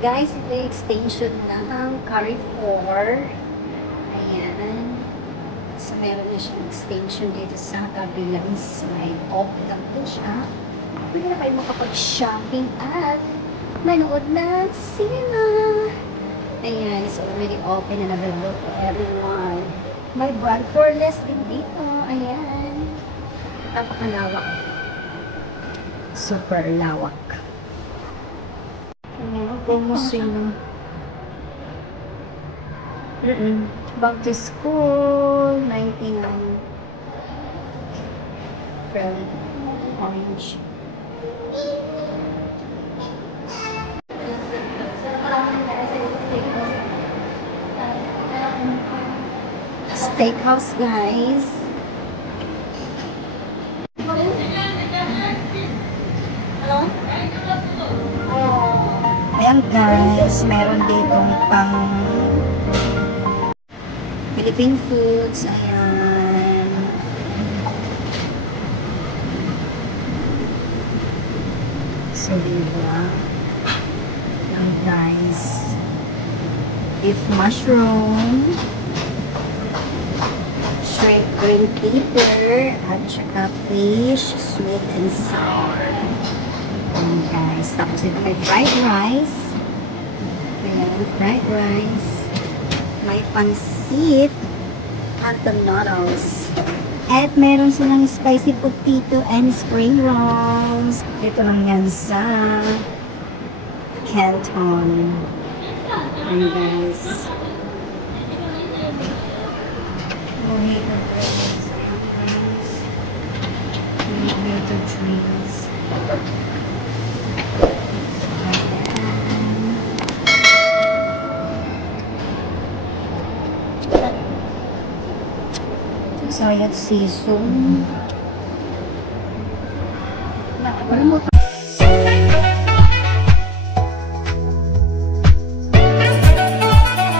Guys, ito yung extension ng Carrefour. Ayan. So, meron na siyang extension dito sa kabilang side. Open lang po siya. Pwede na kayo makapag-shopping at manood ng cinema. Ayan, it's already open and available to everyone. May brand for less din dito. Ayan. Napakalawak. Super lawak. Promosyon. Back to school, 99. From orange. Steakhouse, guys. Ayan guys, meron ditong pang Philippine foods. Ayan. So, diba? Ayan guys. Beef mushroom, shrimp green pepper, at saka fish, sweet and sour. Ayan guys. Tapos ito may fried rice. Ayan, fried rice. May pansit at the noodles. At meron silang spicy potato and spring rolls. Ito lang yan sa Canton. Ayan guys. So, let's see. So,